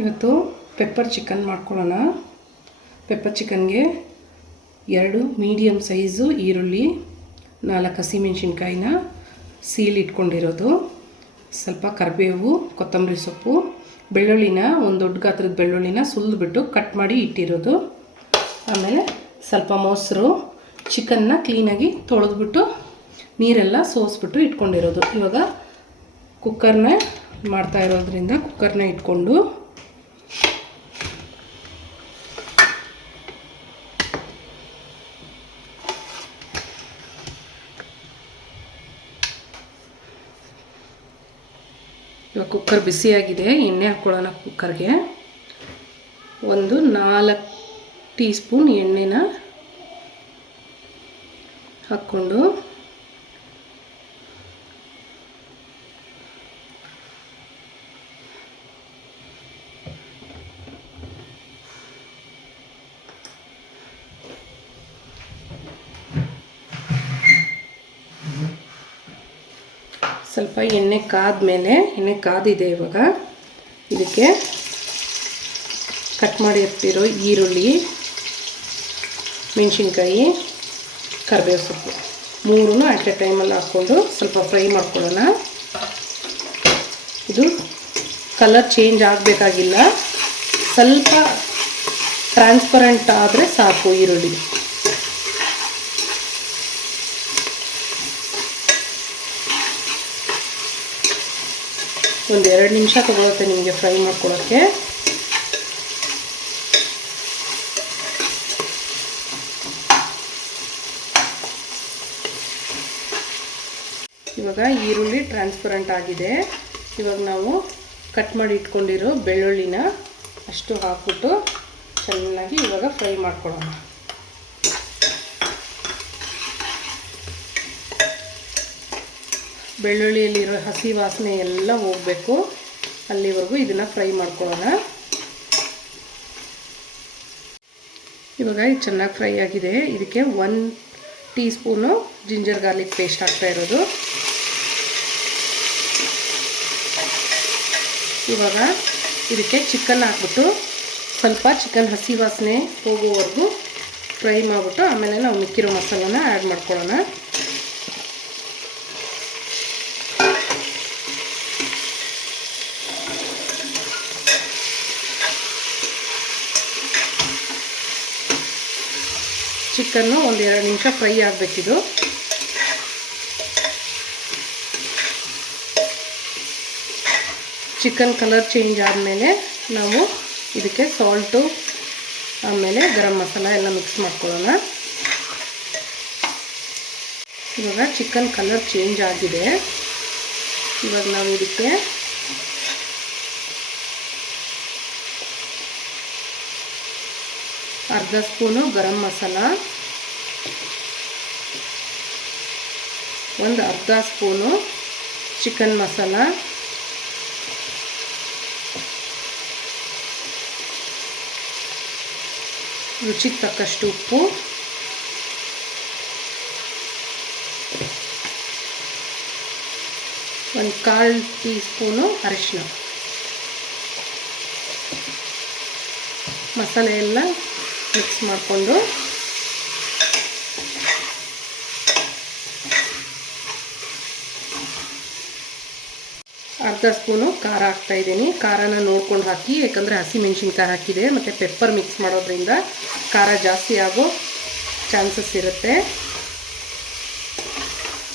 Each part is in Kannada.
ಇವತ್ತು ಪೆಪ್ಪರ್ ಚಿಕನ್ ಮಾಡ್ಕೊಳ್ಳೋಣ. ಪೆಪ್ಪರ್ ಚಿಕನ್ಗೆ 2 ಮೀಡಿಯಮ್ ಸೈಜು ಈರುಳ್ಳಿ, 4 ಹಸಿಮೆಣಸಿನ್ಕಾಯಿನ ಸೀಲ್ ಇಟ್ಕೊಂಡಿರೋದು, ಸ್ವಲ್ಪ ಕರಿಬೇವು, ಕೊತ್ತಂಬರಿ ಸೊಪ್ಪು, ಬೆಳ್ಳುಳ್ಳಿನ ಒಂದು ದೊಡ್ಡ ಗಾತ್ರದ ಬೆಳ್ಳುಳ್ಳಿನ ಸುಲಿದ್ಬಿಟ್ಟು ಕಟ್ ಮಾಡಿ ಇಟ್ಟಿರೋದು, ಆಮೇಲೆ ಸ್ವಲ್ಪ ಮೊಸರು, ಚಿಕನ್ನ ಕ್ಲೀನಾಗಿ ತೊಳೆದ್ಬಿಟ್ಟು ನೀರೆಲ್ಲ ಸೋಸ್ಬಿಟ್ಟು ಇಟ್ಕೊಂಡಿರೋದು. ಇವಾಗ ಕುಕ್ಕರ್ನ ಮಾಡ್ತಾ ಇರೋದ್ರಿಂದ ಕುಕ್ಕರ್ನ ಇಟ್ಕೊಂಡು ಇವಾಗ ಕುಕ್ಕರ್ ಬಿಸಿಯಾಗಿದೆ. ಎಣ್ಣೆ ಹಾಕ್ಕೊಳ್ಳೋಣ. ಕುಕ್ಕರ್ಗೆ ಒಂದು 4 ಟೀ ಸ್ಪೂನ್ ಎಣ್ಣೆನ ಹಾಕ್ಕೊಂಡು ಸ್ವಲ್ಪ ಎಣ್ಣೆ ಕಾದ್ಮೇಲೆ, ಎಣ್ಣೆ ಕಾದಿದೆ, ಇವಾಗ ಇದಕ್ಕೆ ಕಟ್ ಮಾಡಿರ್ತಿರೋ ಈರುಳ್ಳಿ, ಮೆಣಸಿನ್ಕಾಯಿ, ಕರಿಬೇವು ಸೊಪ್ಪು 3 ಅಟ್ ಎ ಟೈಮಲ್ಲಿ ಹಾಕ್ಕೊಂಡು ಸ್ವಲ್ಪ ಫ್ರೈ ಮಾಡ್ಕೊಳ್ಳೋಣ. ಇದು ಕಲರ್ ಚೇಂಜ್ ಆಗಬೇಕಾಗಿಲ್ಲ, ಸ್ವಲ್ಪ ಟ್ರಾನ್ಸ್ಪರೆಂಟ್ ಆದರೆ ಸಾಕು ಈರುಳ್ಳಿ. ಒಂದು 2 ನಿಮಿಷ ತಗೊಳುತ್ತೆ ನಿಮಗೆ ಫ್ರೈ ಮಾಡ್ಕೊಳ್ಳೋಕ್ಕೆ. ಇವಾಗ ಈರುಳ್ಳಿ ಟ್ರಾನ್ಸ್ಪರೆಂಟ್ ಆಗಿದೆ. ಇವಾಗ ನಾವು ಕಟ್ ಮಾಡಿ ಇಟ್ಕೊಂಡಿರೋ ಬೆಳ್ಳುಳ್ಳಿನ ಅಷ್ಟು ಹಾಕ್ಬಿಟ್ಟು ಚೆನ್ನಾಗಿ ಇವಾಗ ಫ್ರೈ ಮಾಡ್ಕೊಳ್ಳೋಣ. ಬೆಳ್ಳುಳ್ಳಿಯಲ್ಲಿರೋ ಹಸಿ ವಾಸನೆ ಎಲ್ಲ ಹೋಗಬೇಕು, ಅಲ್ಲಿವರೆಗೂ ಇದನ್ನು ಫ್ರೈ ಮಾಡ್ಕೊಳ್ಳೋಣ. ಇವಾಗ ಇದು ಚೆನ್ನಾಗಿ ಫ್ರೈ ಆಗಿದೆ. ಇದಕ್ಕೆ 1 tea spoon ginger garlic paste ಹಾಕ್ತಾ ಇರೋದು. ಇವಾಗ ಇದಕ್ಕೆ ಚಿಕನ್ ಹಾಕ್ಬಿಟ್ಟು ಸ್ವಲ್ಪ ಚಿಕನ್ ಹಸಿ ವಾಸನೆ ಹೋಗೋವರೆಗೂ ಫ್ರೈ ಮಾಡಿಬಿಟ್ಟು ಆಮೇಲೆ ನಾವು ಮಿಕ್ಕಿರೋ ಮಸಾಲಾನ ಆ್ಯಡ್ ಮಾಡ್ಕೊಳ್ಳೋಣ. ಚಿಕನ್ನು ಒಂದು 2 ನಿಮಿಷ ಫ್ರೈ ಆಗಬೇಕಿದು. ಚಿಕನ್ ಕಲರ್ ಚೇಂಜ್ ಆದಮೇಲೆ ನಾವು ಇದಕ್ಕೆ ಸಾಲ್ಟು ಆಮೇಲೆ ಗರಂ ಮಸಾಲ ಎಲ್ಲ ಮಿಕ್ಸ್ ಮಾಡ್ಕೊಳ್ಳೋಣ. ಇವಾಗ ಚಿಕನ್ ಕಲರ್ ಚೇಂಜ್ ಆಗಿದೆ. ಇವಾಗ ನಾವು ಇದಕ್ಕೆ ಅರ್ಧ ಸ್ಪೂನು ಗರಂ ಮಸಾಲ, ಒಂದು ಅರ್ಧ ಸ್ಪೂನು ಚಿಕನ್ ಮಸಾಲ, ರುಚಿಗೆ ತಕ್ಕಷ್ಟು ಉಪ್ಪು, ಒಂದು 1/4 ಟೀ ಸ್ಪೂನು ಅರಿಶಿನ, ಮಸಾಲೆ ಎಲ್ಲ ಮಿಕ್ಸ್ ಮಾಡಿಕೊಂಡು ಅರ್ಧ ಸ್ಪೂನು ಖಾರ ಹಾಕ್ತಾಯಿದ್ದೀನಿ. ಖಾರನ ನೋಡ್ಕೊಂಡು ಹಾಕಿ, ಯಾಕಂದರೆ ಹಸಿಮೆಣಸಿನ್ಕಾಯಿ ಹಾಕಿದೆ ಮತ್ತು ಪೆಪ್ಪರ್ ಮಿಕ್ಸ್ ಮಾಡೋದ್ರಿಂದ ಖಾರ ಜಾಸ್ತಿ ಆಗೋ ಚಾನ್ಸಸ್ ಇರುತ್ತೆ.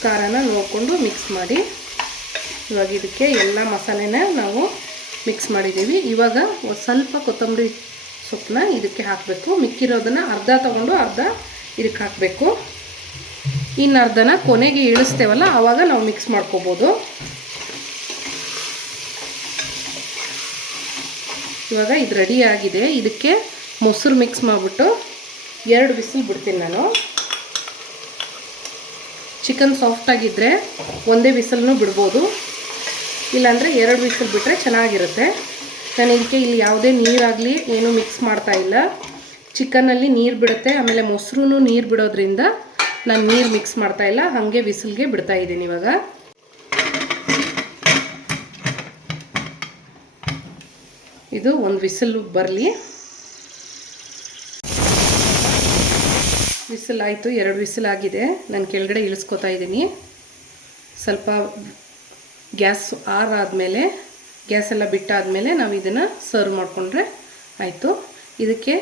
ಖಾರನ ನೋಡಿಕೊಂಡು ಮಿಕ್ಸ್ ಮಾಡಿ. ಇವಾಗ ಇದಕ್ಕೆ ಎಲ್ಲ ಮಸಾಲೆನ ನಾವು ಮಿಕ್ಸ್ ಮಾಡಿದ್ದೀವಿ. ಇವಾಗ ಸ್ವಲ್ಪ ಕೊತ್ತಂಬರಿ ಸೊಪ್ಪನ್ನ ಇದಕ್ಕೆ ಹಾಕಬೇಕು. ಮಿಕ್ಕಿರೋದನ್ನು ಅರ್ಧ ತೊಗೊಂಡು ಅರ್ಧ ಇದಕ್ಕೆ ಹಾಕಬೇಕು. ಇನ್ನು ಅರ್ಧನ ಕೊನೆಗೆ ಇಳಿಸ್ತೇವಲ್ಲ ಆವಾಗ ನಾವು ಮಿಕ್ಸ್ ಮಾಡ್ಕೋಬೋದು. ಇವಾಗ ಇದು ರೆಡಿ ಆಗಿದೆ. ಇದಕ್ಕೆ ಮೊಸರು ಮಿಕ್ಸ್ ಮಾಡಿಬಿಟ್ಟು 2 ವಿಸಿಲ್ ಬಿಡ್ತೀನಿ ನಾನು. ಚಿಕನ್ ಸಾಫ್ಟಾಗಿದ್ದರೆ ಒಂದೇ ವಿಸಲ್ನೂ ಬಿಡ್ಬೋದು, ಇಲ್ಲಾಂದರೆ 2 ವಿಸಿಲ್ ಬಿಟ್ಟರೆ ಚೆನ್ನಾಗಿರುತ್ತೆ. ನಾನು ಇದಕ್ಕೆ ಇಲ್ಲಿ ಯಾವುದೇ ನೀರಾಗಲಿ ಏನೂ ಮಿಕ್ಸ್ ಮಾಡ್ತಾ ಇಲ್ಲ. ಚಿಕನ್ನಲ್ಲಿ ನೀರು ಬಿಡುತ್ತೆ, ಆಮೇಲೆ ಮೊಸರು ನೀರು ಬಿಡೋದ್ರಿಂದ ನಾನು ನೀರು ಮಿಕ್ಸ್ ಮಾಡ್ತಾಯಿಲ್ಲ, ಹಾಗೆ ವಿಸಿಲ್ಗೆ ಬಿಡ್ತಾ ಇದ್ದೀನಿ. ಇವಾಗ ಇದು ಒಂದು ವಿಸಿಲ್ ಬರಲಿ. ವಿಸಿಲ್ ಆಯಿತು, 2 ವಿಸಿಲ್ ಆಗಿದೆ. ನಾನು ಕೆಳಗಡೆ ಇಳಿಸ್ಕೊತಾ ಇದ್ದೀನಿ. ಸ್ವಲ್ಪ ಗ್ಯಾಸ್ ಆರಾದಮೇಲೆ, ಗ್ಯಾಸ್ ಎಲ್ಲ ಬಿಟ್ಟಾದಮೇಲೆ ನಾವು ಇದನ್ನು ಸರ್ವ್ ಮಾಡಿಕೊಂಡ್ರೆ ಆಯಿತು. ಇದಕ್ಕೆ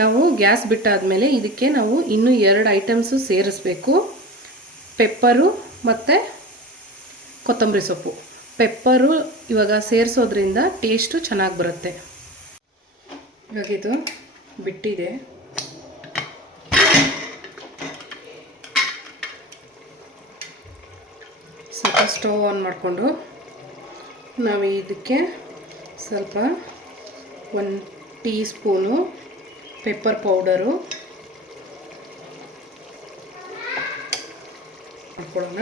ನಾವು ಗ್ಯಾಸ್ ಬಿಟ್ಟಾದಮೇಲೆ ಇದಕ್ಕೆ ನಾವು ಇನ್ನೂ 2 ಐಟಮ್ಸು ಸೇರಿಸ್ಬೇಕು. ಪೆಪ್ಪರು ಮತ್ತು ಕೊತ್ತಂಬರಿ ಸೊಪ್ಪು. ಪೆಪ್ಪರು ಇವಾಗ ಸೇರಿಸೋದ್ರಿಂದ ಟೇಸ್ಟು ಚೆನ್ನಾಗಿ ಬರುತ್ತೆ. ಇವಾಗ ಇದು ಬಿಟ್ಟಿದೆ. ಸ್ವಲ್ಪ ಸ್ಟವ್ ಆನ್ ಮಾಡಿಕೊಂಡು ನಾವು ಇದಕ್ಕೆ ಸ್ವಲ್ಪ 1 ಟೀ ಸ್ಪೂನು ಪೆಪ್ಪರ್ ಪೌಡರು ಹಾಕ್ಕೊಳ್ಳೋಣ.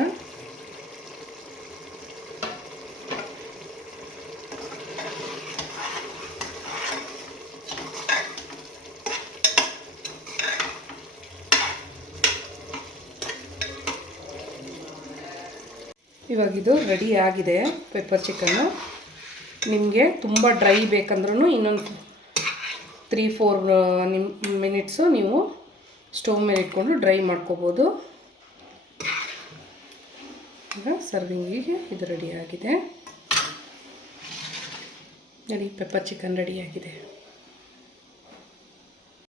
ಇವಾಗಿದು ರೆಡಿ ಆಗಿದೆ ಪೆಪ್ಪರ್ ಚಿಕನ್ನು. ನಿಮಗೆ ತುಂಬ ಡ್ರೈ ಬೇಕಂದ್ರೂ ಇನ್ನೊಂದು 3-4 ಮಿನಿಟ್ಸು ನೀವು ಸ್ಟವ್ ಮೇಲೆ ಇಟ್ಕೊಂಡು ಡ್ರೈ ಮಾಡ್ಕೋಬೋದು. ಈಗ ಸರ್ವಿಂಗಿಗೆ ಇದು ರೆಡಿ ಆಗಿದೆ. ನೋಡಿ, ಪೆಪ್ಪರ್ ಚಿಕನ್ ರೆಡಿ ಆಗಿದೆ.